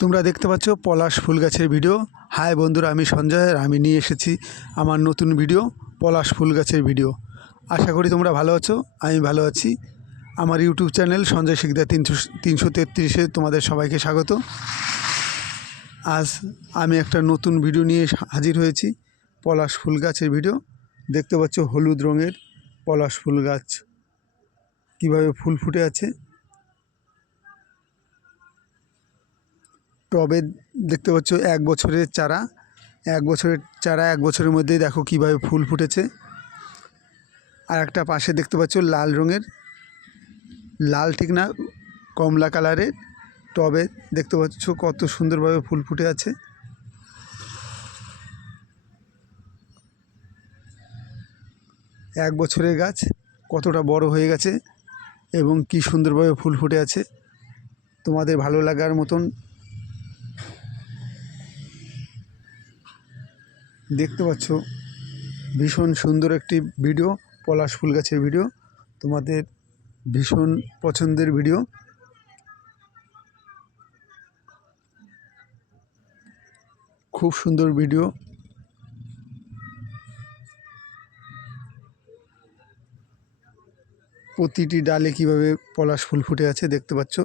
তোমরা দেখতে পাচ্ছ পলাশ ফুল গাছের ভিডিও। হাই বন্ধুরা, আমি সঞ্জয়, আর আমি নিয়ে এসেছি আমার নতুন ভিডিও, পলাশ ফুল গাছের ভিডিও। আশা করি তোমরা ভালো আছো, আমি ভালো আছি। আমার ইউটিউব চ্যানেল সঞ্জয় শিকদার 333-এ তোমাদের সবাইকে স্বাগত। আজ আমি একটা নতুন ভিডিও নিয়ে হাজির হয়েছি, পলাশ ফুল গাছের ভিডিও। দেখতে পাচ্ছ হলুদ রঙের পলাশ ফুল গাছ কীভাবে ফুল ফুটে আছে। টবে দেখতে পাচ্ছ 1 বছরের চারা, 1 বছরের মধ্যেই দেখো কিভাবে ফুল ফুটেছে। আর একটা পাশে দেখতে পাচ্ছ লাল রঙের, লাল ঠিক না, কমলা কালারের টবে দেখতে পাচ্ছ কত সুন্দরভাবে ফুল ফুটে আছে। এক বছরের গাছ কতটা বড় হয়ে গেছে এবং কি সুন্দরভাবে ফুল ফুটে আছে। তোমাদের ভালো লাগার মতন দেখতে পাচ্ছ ভীষণ সুন্দর একটি ভিডিও, পলাশ ফুল গাছের ভিডিও। তোমাদের ভীষণ পছন্দের ভিডিও। খুব সুন্দর ভিডিও। প্রতিটি ডালে কিভাবে পলাশ ফুল ফুটে আছে দেখতে পাচ্ছ।